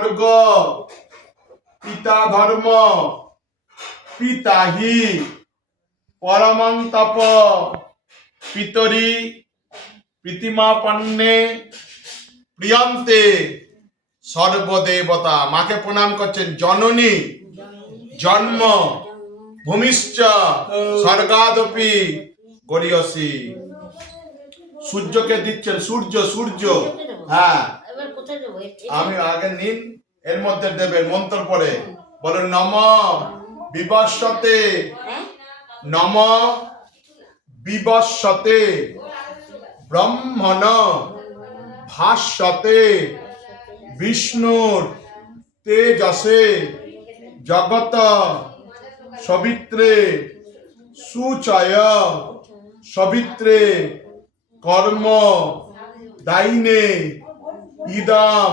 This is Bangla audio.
স্বর্গ পিতা ধর্ম পিতাহি পরমং তপ পিতরি প্রীতিমাপন্নে প্রিয়ন্তে সর্বদেবতা। মাকে প্রণাম করছেন। জননী জন্ম ভূমিশ্চ স্বর্গাদপি গরিয়সী। সূর্যকে দিচ্ছেন। সূর্য সূর্য হ্যাঁ আমি আগে নিন, এর মধ্যে দেবেন মন্ত্র পড়ে। বলেন নম বিবস্বতে নম বিবস্বতে ব্রহ্মণ ভাস্বতে বিষ্ণুর তেজসে জগত সবিত্রে সুচয় সবিত্রে কর্ম দায়িনে ইদম